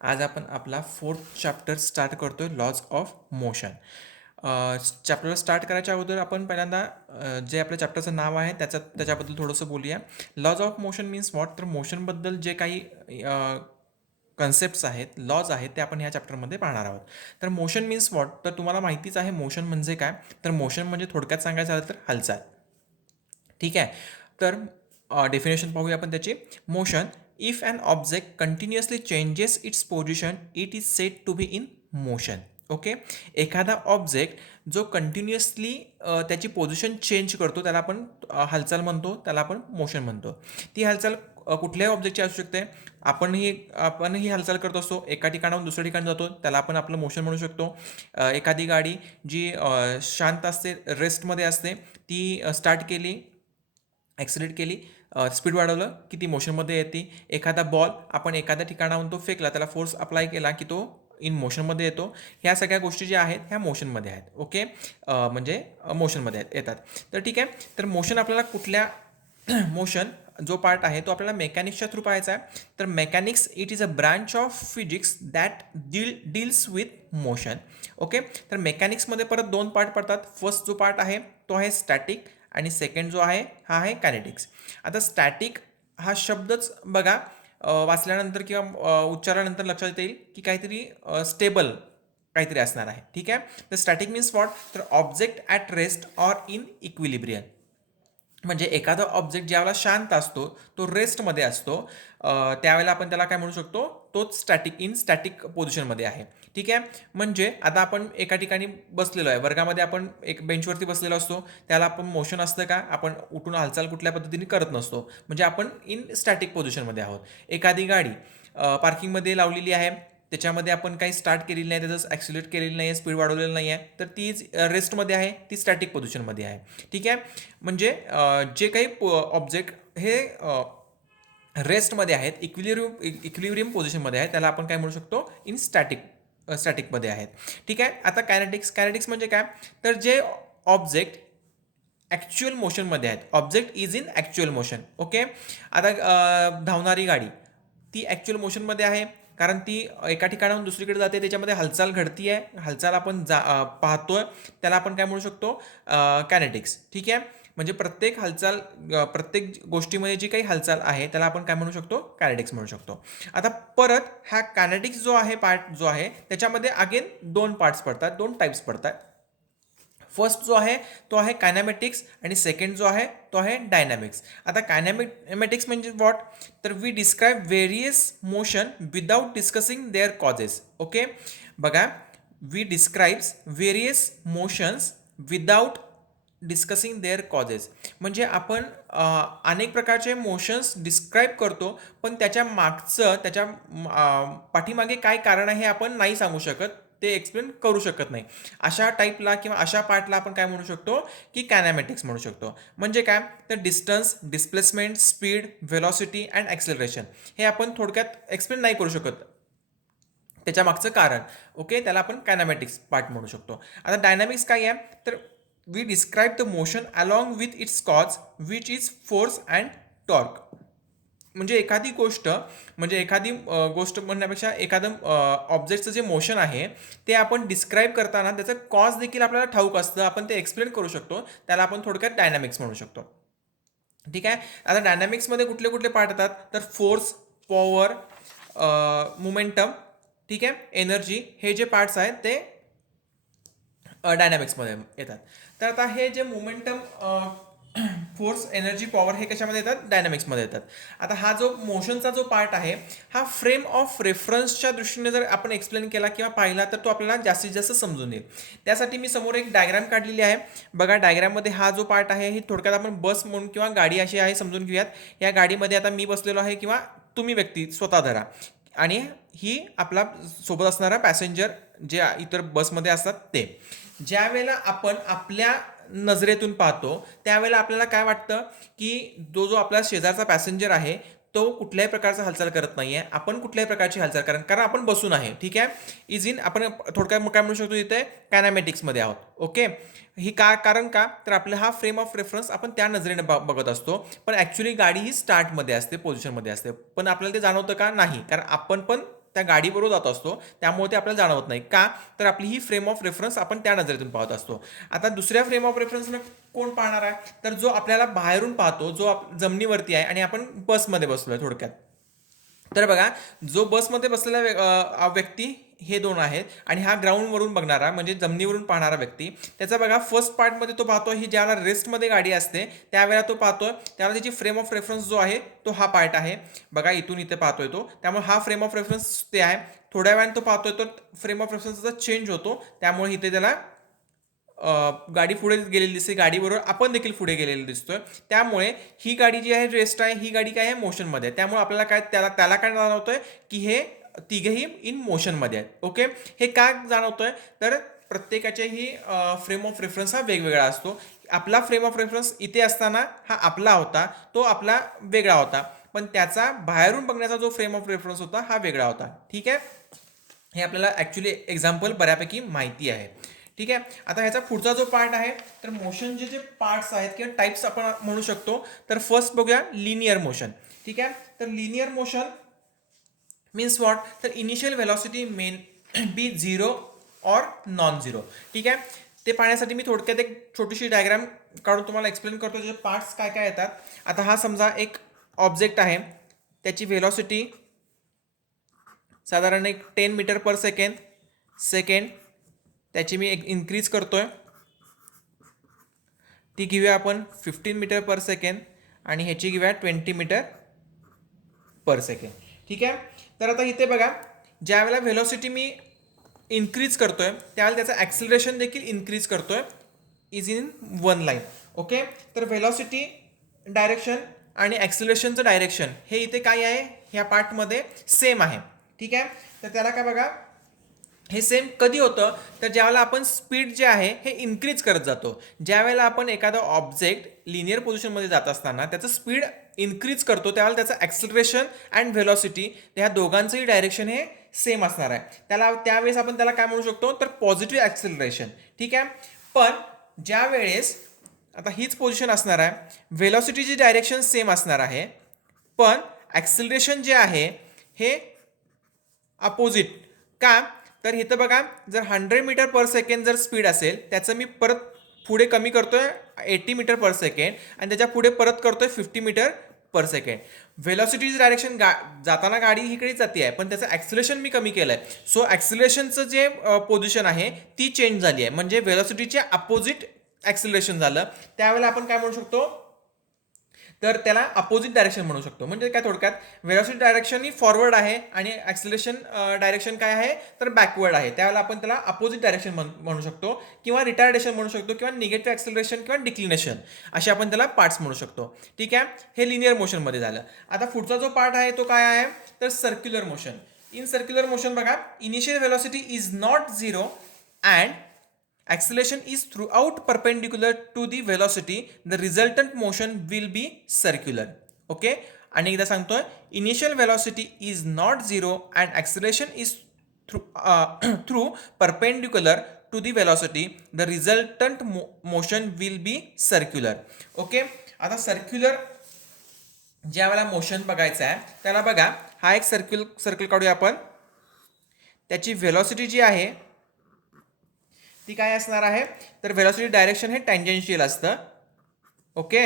आज आपण आपला 4th चॅप्टर स्टार्ट करतोय laws of motion. Chapter start करायच्या अगोदर आपण पहिल्यांदा जे आपल्या चॅप्टरचं नाव आहे त्याच्याबद्दल थोडंसं बोलूया. Laws of motion means what? तर मोशनबद्दल जे काही कन्सेप्ट्स आहेत, लॉज आहेत, ते आपण ह्या चॅप्टरमध्ये पाहणार आहोत. तर मोशन मीन्स व्हॉट? तर तुम्हाला माहितीच आहे मोशन म्हणजे काय. तर मोशन म्हणजे थोडक्यात सांगायचं झालं तर हालचाल. ठीक आहे. तर डेफिनेशन पाहूया आपण त्याची. Motion, if an object continuously changes its position it is said to be in motion. Okay. एखादा ऑब्जेक्ट जो कंटिन्युअसली त्याची पोझिशन चेंज करतो त्याला आपण हालचाल म्हणतो, त्याला आपण मोशन म्हणतो. ती हालचाल कुठल्याही ऑब्जेक्टची असू शकते. आपणही हालचाल करत असतो, एका ठिकाणाहून दुसऱ्या ठिकाणी जातो, त्याला आपण आपलं मोशन म्हणू शकतो. एखादी गाडी जी शांत असते, रेस्टमध्ये असते, ती स्टार्ट केली, ॲक्सिलेट केली, स्पीड वाढवलं की ती मोशनमध्ये येते. एखादा बॉल आपण एखाद्या ठिकाणाहून तो फेकला, त्याला फोर्स अप्लाय केला की तो इन मोशनमध्ये येतो. ह्या सगळ्या गोष्टी ज्या आहेत ह्या मोशनमध्ये आहेत. ओके. म्हणजे मोशनमध्ये येतात. तर ठीक आहे. तर मोशन आपल्याला कुठल्या मोशन जो पार्ट आहे तो आपल्याला मेकॅनिक्सच्या थ्रू पाहायचा आहे. तर mechanics it is a branch of physics that deals with motion. Okay. तर मेकॅनिक्समध्ये परत दोन पार्ट पडतात. फर्स्ट जो पार्ट आहे तो आहे स्टॅटिक आणि सेकंड जो आहे हा आहे कायनेटिक्स. आता स्टॅटिक हा शब्दच बघा, वाचल्यानंतर किंवा उच्चारानंतर लक्षात येईल की काहीतरी स्टेबल काहीतरी असणार आहे. ठीक आहे. तर स्टॅटिक मीन्स व्हॉट? तर object at rest or in equilibrium. म्हणजे एखादा ऑब्जेक्ट ज्यावेळेला शांत असतो, तो रेस्टमध्ये असतो, त्यावेळेला आपण त्याला काय म्हणू शकतो? तोच स्टॅटिक पोझिशनमध्ये आहे. ठीक आहे. म्हणजे आता आपण एका ठिकाणी बसलेलो आहे, वर्गामध्ये आपण एक बेंचवरती बसलेलो असतो, त्याला आपण मोशन असतं का? आपण उठून हालचाल कुठल्या पद्धतीने करत नसतो, म्हणजे आपण इन स्टॅटिक पोझिशनमध्ये आहोत. एखादी गाडी पार्किंगमध्ये लावलेली आहे, त्याच्यामध्ये आपण काही स्टार्ट केलेली नाही, त्याचं ॲक्सिलेट केलेलं नाही आहे, स्पीड वाढवलेलं नाही आहे, तर तीच रेस्टमध्ये आहे, ती स्टॅटिक पोझिशनमध्ये आहे. ठीक आहे. म्हणजे जे काही ऑब्जेक्ट हे रेस्टमध्ये आहेत, इक्विलिब्रियम पोझिशनमध्ये आहे, त्याला आपण काय म्हणू शकतो? इन स्टॅटिकमध्ये आहेत. ठीक आहे. आता कायनेटिक्स म्हणजे काय? तर जे ऑब्जेक्ट ॲक्च्युअल मोशनमध्ये आहेत, object is in actual motion. Okay. आता धावणारी गाडी ती ॲक्च्युअल मोशनमध्ये आहे, कारण ती एका ठिकाणाहून दुसरीकडे जाते, त्याच्यामध्ये हालचाल घडती आहे, हालचाल आपण पाहतोय, त्याला आपण काय म्हणू शकतो? कायनेटिक्स. ठीक आहे. म्हणजे प्रत्येक हालचाल, प्रत्येक गोष्टीमध्ये जी काही हालचाल आहे त्याला आपण काय म्हणू शकतो? कायनेटिक्स म्हणू शकतो. आता परत हा कायनेटिक्स जो आहे, पार्ट जो आहे, त्याच्यामध्ये अगेन दोन पार्ट्स पडतात, दोन टाईप्स पडतात. फर्स्ट जो आहे तो आहे कायनॅमेटिक्स आणि सेकंड जो आहे तो आहे डायनॅमिक्स. आता कायनॅमेटिक्स म्हणजे व्हॉट? तर we describe various motion without discussing their causes. Okay. बघा, we describes various motions without discussing their causes. म्हणजे आपण अनेक प्रकारचे मोशन्स डिस्क्राईब करतो, पण त्याच्या मागचं, त्याच्या पाठीमागे काय कारण आहे हे आपण नाही सांगू शकत, ते एक्सप्लेन करू शकत नाही. अशा टाईपला किंवा अशा पार्टला आपण काय म्हणू शकतो? की कायनॅमेटिक्स म्हणू शकतो. म्हणजे काय? तर distance, displacement, speed, velocity and acceleration हे आपण थोडक्यात एक्सप्लेन नाही करू शकत, त्याच्या मागचं कारण. ओके. त्याला आपण कायनॅमेटिक्स पार्ट म्हणू शकतो. आता डायनॅमिक्स काय आहे? तर we describe the motion along with its cause which is force and torque. म्हणजे एखादी गोष्ट, म्हणजे एखादी गोष्ट म्हणण्यापेक्षा एखादं ऑब्जेक्टचं जे मोशन आहे ते आपण डिस्क्राईब करताना त्याचं कॉज देखील आपल्याला ठाऊक असतं, आपण ते एक्सप्लेन करू शकतो, त्याला आपण थोडक्यात डायनॅमिक्स म्हणू शकतो. ठीक आहे. आता डायनॅमिक्समध्ये कुठले कुठले पार्ट येतात? तर फोर्स, पॉवर, मोमेंटम, ठीक आहे, एनर्जी, हे जे पार्ट्स आहेत ते डायनॅमिक्समध्ये येतात. तर आता हे जे मोमेंटम, फोर्स, एनर्जी, पॉवर हे कशामध्ये येतात? डायनॅमिक्समध्ये येतात. आता हा जो मोशनचा जो पार्ट आहे हा फ्रेम ऑफ रेफरन्सच्या दृष्टीने जर आपण एक्सप्लेन केला किंवा पाहिला तर तो आपल्याला जास्तीत जास्त समजून येईल. त्यासाठी मी समोर एक डायग्राम काढलेली आहे. बघा, डायग्राममध्ये हा जो पार्ट आहे ही थोडक्यात आपण बस म्हणून किंवा गाडी अशी आहे समजून घेऊयात. या गाडीमध्ये आता मी बसलेलो आहे किंवा तुम्ही व्यक्ती स्वतः धरा, आणि ही आपला सोबत असणारा पॅसेंजर जे इतर बसमध्ये असतात ते. ज्या वेळेला आपण आपल्या नजरेतून पाहतो त्यावेळेला आपल्याला काय वाटतं? की जो आपला शेजारचा पॅसेंजर आहे तो कुठल्याही प्रकारचा हालचाल करत नाहीये, आपण कुठल्याही प्रकारची हालचाल कारण आपण बसून आहे. ठीक आहे. इज इन आपण थोडक्यात काय म्हणू शकतो, इथे कायनॅमेटिक्समध्ये आहोत. ओके. ही कारण का? तर आपला हा फ्रेम ऑफ रेफरन्स आपण त्या नजरेने बघत असतो, पण ॲक्च्युली गाडी ही स्टार्टमध्ये असते, पोझिशनमध्ये असते, पण आपल्याला ते जाणवतं का? नाही, कारण आपण पण त्या गाडीबरोबर जात असतो, त्यामुळे ते आपल्याला जाणवत नाही. का? तर आपली ही फ्रेम ऑफ रेफरन्स आपण त्या नजरेतून पाहत असतो. आता दुसऱ्या फ्रेम ऑफ रेफरन्सनं कोण पाहणार आहे? तर जो आपल्याला बाहेरून पाहतो, जो जमिनीवरती आहे आणि आपण बसमध्ये बसलोय थोडक्यात. तर बघा, जो बसमध्ये बसलेला व्यक्ती हे दोन आहेत आणि हा ग्राउंडवरून बघणारा म्हणजे जमिनीवरून पाहणारा व्यक्ती, त्याचा बघा फर्स्ट पार्टमध्ये तो पाहतो, ही ज्यावेळेला रेस्टमध्ये गाडी असते त्यावेळेला तो पाहतोय, त्यावेळेला त्याची फ्रेम ऑफ रेफरन्स जो आहे तो हा पार्ट आहे. बघा, इथून इथे पाहतोय तो, त्यामुळे हा फ्रेम ऑफ रेफरन्स ते आहे. थोड्या वेळाने तो पाहतोय तर फ्रेम ऑफ रेफरन्सचा चेंज होतो, त्यामुळे इथे त्याला गाडी पुढे गेलेली दिसते, गाडीबरोबर आपण देखील पुढे गेलेलं दिसतोय. त्यामुळे ही गाडी जी आहे रेस्ट आहे, ही गाडी काय आहे मोशनमध्ये आहे. त्यामुळे आपल्याला काय त्याला काय जाणवतंय की हे तिघेही इन मोशनमध्ये आहेत. ओके, हे का जाणवतंय? तर प्रत्येकाच्या ही फ्रेम ऑफ रेफरन्स हा वेगवेगळा असतो. आपला फ्रेम ऑफ रेफरन्स इथे असताना हा आपला होता, तो आपला वेगळा होता, पण त्याचा बाहेरून बघण्याचा जो फ्रेम ऑफ रेफरन्स होता हा वेगळा होता. ठीक आहे, हे आपल्याला ॲक्च्युली एक्झाम्पल बऱ्यापैकी माहिती आहे. ठीक आहे, आता ह्याचा पुढचा जो पार्ट आहे, तर मोशनचे जे पार्ट्स आहेत किंवा टाईप्स आपण म्हणू शकतो. तर फर्स्ट बघूया लिनियर मोशन. ठीक आहे, तर लिनियर मोशन मीन्स व्हॉट? तर initial velocity may be zero or non zero. ठीक आहे, ते पाहण्यासाठी मी थोडक्यात एक छोटीशी डायग्राम काढून तुम्हाला एक्सप्लेन करतो, जे पार्ट्स काय काय येतात. आता हा समजा एक ऑब्जेक्ट आहे, त्याची व्हेलॉसिटी साधारण एक 10 मीटर पर सेकंड त्याची मी एक इन्क्रीज करतोय, ती घेऊया आपण 15 मीटर पर सेकंड आणि ह्याची घेऊया 20 मीटर पर सेकंड. ठीक आहे, तर आता इथे बघा, ज्यावेळेला व्हेलॉसिटी मी इन्क्रीज करतोय त्यावेळेला त्याचं ॲक्सिलरेशन देखील इन्क्रीज करतोय, is in one line. Okay, तर व्हेलॉसिटी डायरेक्शन आणि ॲक्सिलरेशनचं डायरेक्शन हे इथे काय आहे, ह्या पार्टमध्ये सेम आहे. ठीक आहे, तर त्याला काय बघा, हे सेम कधी होतं? तर ज्यावेळेला आपण स्पीड जे आहे हे इन्क्रीज करत जातो. ज्यावेळेला आपण एखादा ऑब्जेक्ट लिनियर पोझिशनमध्ये जात असताना त्याचं स्पीड इन्क्रीज करतो, त्यावेळेला त्याचं ॲक्सिलरेशन अँड व्हेलॉसिटी ह्या दोघांचंही डायरेक्शन हे सेम असणार आहे. त्यावेळेस आपण त्याला काय म्हणू शकतो? तर पॉझिटिव्ह ॲक्सिलरेशन. ठीक आहे, पण ज्या वेळेस आता हीच पोझिशन असणार आहे, व्हेलॉसिटीची डायरेक्शन सेम असणार आहे, पण ॲक्सिलरेशन जे आहे हे अपोजिट. का? तर इथं बघा, जर 100 मीटर पर सेकंड जर स्पीड असेल, त्याचं मी परत पुढे कमी करतोय 80 मीटर पर सेकंड आणि त्याच्या पुढे परत करतोय 50 मीटर पर सेकंड. व्हेलॉसिटीची डायरेक्शन जाताना गाडी इकडे जाते आहे, पण त्याचं ॲक्सिलेशन मी कमी केलं आहे. सो ॲक्सिलेशनचं जे पोझिशन आहे ती चेंज झाली आहे, म्हणजे व्हेलॉसिटीचे अपोजिट ॲक्सिलरेशन झालं. त्यावेळेला आपण काय म्हणू शकतो? तर त्याला अपोजिट डायरेक्शन म्हणू शकतो. म्हणजे काय थोडक्यात, व्हेलॉसिटी डायरेक्शन ही फॉरवर्ड आहे आणि ॲक्सिलेशन डायरेक्शन काय आहे? तर बॅकवर्ड आहे. त्यावेळेला आपण त्याला अपोजिट डायरेक्शन म्हणू शकतो किंवा रिटार्डेशन म्हणू शकतो किंवा निगेटिव्ह ॲक्सिलरेशन किंवा डिक्लिनेशन, असे आपण त्याला पार्ट्स म्हणू शकतो. ठीक आहे, हे लिनियर मोशनमध्ये झालं. आता पुढचा जो पार्ट आहे तो काय आहे? तर circular motion. In circular motion बघा, initial velocity is not zero and acceleration is throughout perpendicular to the velocity, the resultant motion will be circular. Okay, आणि एकदा सांगतोय, initial velocity is not zero and acceleration is through perpendicular to the velocity, the resultant motion will be circular. Okay, आता circular ज्या वेळेला motion बघायचं आहे त्याला बघा, हा एक सर्कल काढूया आपण. त्याची व्हेलॉसिटी जी आहे ती काय असणार आहे? तर व्हेलॉसिटी डायरेक्शन हे टँजेन्शियल असतं. ओके,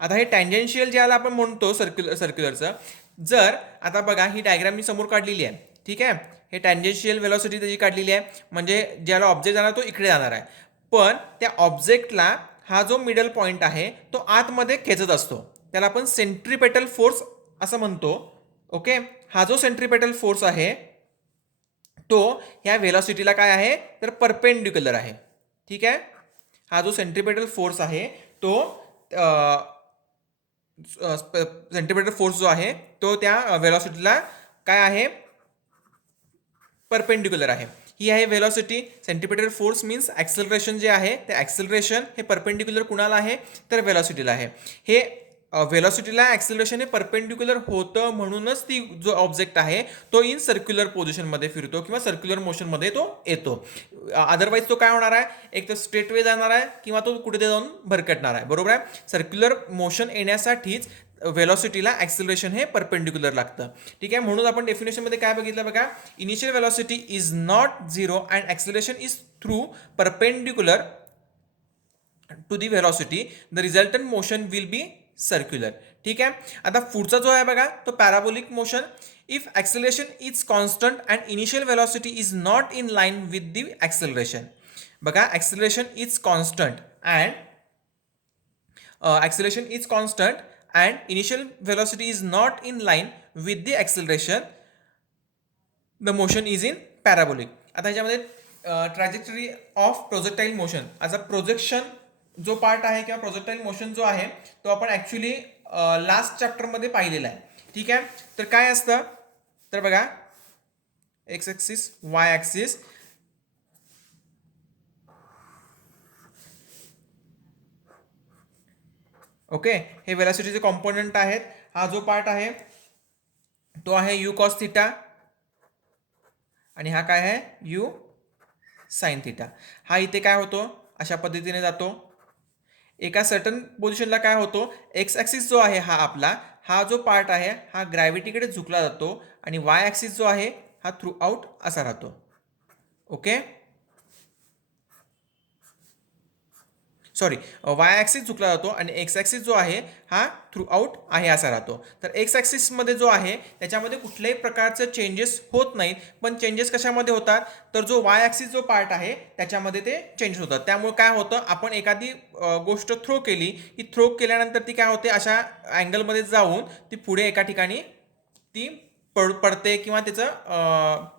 आता हे टँजेन्शियल ज्याला आपण म्हणतो सर्क्युलरचं, जर आता बघा ही डायग्राम मी समोर काढलेली आहे. ठीक आहे, हे टँजेन्शियल व्हेलॉसिटी त्याची काढलेली आहे, म्हणजे ज्याला ऑब्जेक्ट जाणार तो इकडे जाणार आहे, पण त्या ऑब्जेक्टला हा जो मिडल पॉईंट आहे तो आतमध्ये खेचत असतो, त्याला आपण सेंट्रीपेटल फोर्स असं म्हणतो. ओके, हा जो सेंट्रीपेटल फोर्स आहे तो ह्या व्हेलॉसिटीला काय आहे? तर परपेंडिक्युलर आहे. ठीक आहे, हा जो सेंट्रीपेटल फोर्स आहे तो सेंट्रीपेटल फोर्स जो आहे तो त्या व्हेलॉसिटीला काय आहे? परपेंडिक्युलर आहे. ही आहे velocity. Centripetal force means acceleration जे आहे ते ॲक्सिलरेशन हे परपेंडिक्युलर कुणाला आहे? तर व्हेलॉसिटीला आहे. हे व्हेलॉसिटीला ॲक्सिलरेशन हे परपेंडिक्युलर होतं, म्हणूनच ती जो ऑब्जेक्ट आहे तो इन सर्क्युलर पोझिशनमध्ये फिरतो किंवा सर्क्युलर मोशनमध्ये तो येतो. अदरवाईज तो काय होणार आहे? एक तर स्ट्रेट वे जाणार आहे किंवा तो कुठे जाऊन भरकटणार आहे. बरोबर आहे, सर्क्युलर मोशन येण्यासाठीच व्हेलॉसिटीला ॲक्सिलरेशन हे परपेंडिक्युलर लागतं. ठीक आहे, म्हणून आपण डेफिनेशनमध्ये काय बघितलं बघा, initial velocity is not zero and acceleration is through perpendicular to the velocity, the resultant motion will be circular. ठीक आहे, आता पुढचा जो आहे बघा तो parabolic motion. If acceleration is constant and initial velocity is not in line with the acceleration. बघा, acceleration is constant and acceleration is constant and initial velocity is not in line with the acceleration, the motion is in parabolic. आता ह्याच्यामध्ये trajectory of projectile motion, आता projection जो part आहे किंवा projectile motion जो आहे तो आपण ॲक्च्युली लास्ट चॅप्टरमध्ये पाहिलेला आहे. ठीक आहे, तर काय असतं तर बघा, x axis, Y axis, okay, हे वेलॉसिटीचे कॉम्पोनंट आहेत. हा जो पार्ट आहे तो आहे यू कॉस थिटा आणि हा काय आहे यू साइन थिटा. हा इथे काय होतो अशा पद्धतीने जातो. एका सर्टन पोझिशनला काय होतो, एक्स ॲक्सिस जो आहे हा आपला, हा जो पार्ट आहे हा ग्रॅव्हिटीकडे झुकला जातो आणि वाय ॲक्सिस जो आहे हा थ्रू आउट असा राहतो. ओके, सॉरी, वाय ॲक्सिस झुकला जातो आणि एक्स ॲक्सिस जो आहे हा थ्रू आउट आहे असा राहतो. तर एक्स ॲक्सिसमध्ये जो आहे त्याच्यामध्ये कुठल्याही प्रकारचं चेंजेस होत नाहीत, पण चेंजेस कशामध्ये होतात तर जो वाय ॲक्सिस जो पार्ट आहे त्याच्यामध्ये ते चेंजेस होतात. त्यामुळे काय होतं, आपण एखादी गोष्ट थ्रो केली, ही थ्रो केल्यानंतर ती काय होते अशा अँगलमध्ये जाऊन ती पुढे एका ठिकाणी ती पडते किंवा त्याचं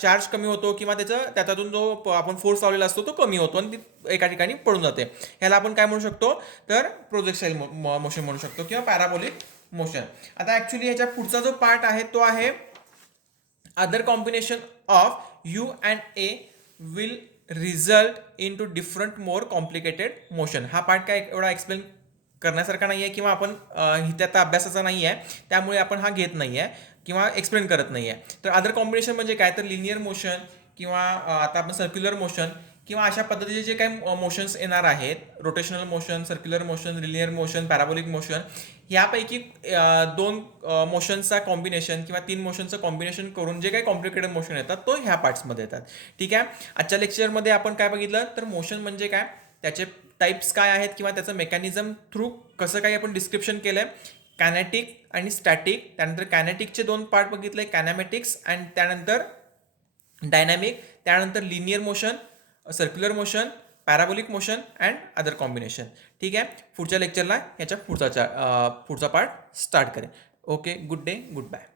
चार्ज कमी होतो किंवा त्याच्यातून जो आपण फोर्स लावलेला असतो तो कमी होतो आणि ती एका ठिकाणी पडून जाते. ह्याला आपण काय म्हणू शकतो तर प्रोजेक्टाईल मोशन म्हणू शकतो किंवा पॅराबोलिक मोशन. आता ॲक्च्युली ह्याच्या पुढचा जो पार्ट आहे तो आहे other combination of u and a will result in two different more complicated motion. हा पार्ट काय एवढा एक्सप्लेन करण्यासारखा नाही आहे किंवा आपण त्याचा अभ्यासाचा नाही आहे, त्यामुळे आपण हा घेत नाही आहे किंवा एक्सप्लेन करत नाही आहे. तर अदर कॉम्बिनेशन म्हणजे काय तर लिनियर मोशन किंवा आता आपण सर्क्युलर मोशन किंवा अशा पद्धतीचे जे काही मोशन्स येणार आहेत, rotational motion, circular motion, linear motion, parabolic motion, यापैकी 2 मोशनचा कॉम्बिनेशन किंवा 3 मोशनचं कॉम्बिनेशन करून जे काही कॉम्प्लिकेटेड मोशन येतात तो ह्या पार्ट्समध्ये येतात. ठीक आहे, आजच्या लेक्चरमध्ये आपण काय बघितलं तर मोशन म्हणजे काय, त्याचे टाईप्स काय आहेत किंवा त्याचं मेकॅनिझम थ्रू कसं काही आपण डिस्क्रिप्शन केलं आहे. कायनेटिक आणि स्टॅटिक, त्यानंतर कायनेटिकचे 2 पार्ट बघितले, कायनॅमॅटिक्स आणि त्यानंतर डायनॅमिक, त्यानंतर linear motion, circular motion, parabolic motion and other combination. ठीक आहे, पुढच्या लेक्चरला ह्याच्या पुढचा पार्ट स्टार्ट करेन. Okay, good day, good bye.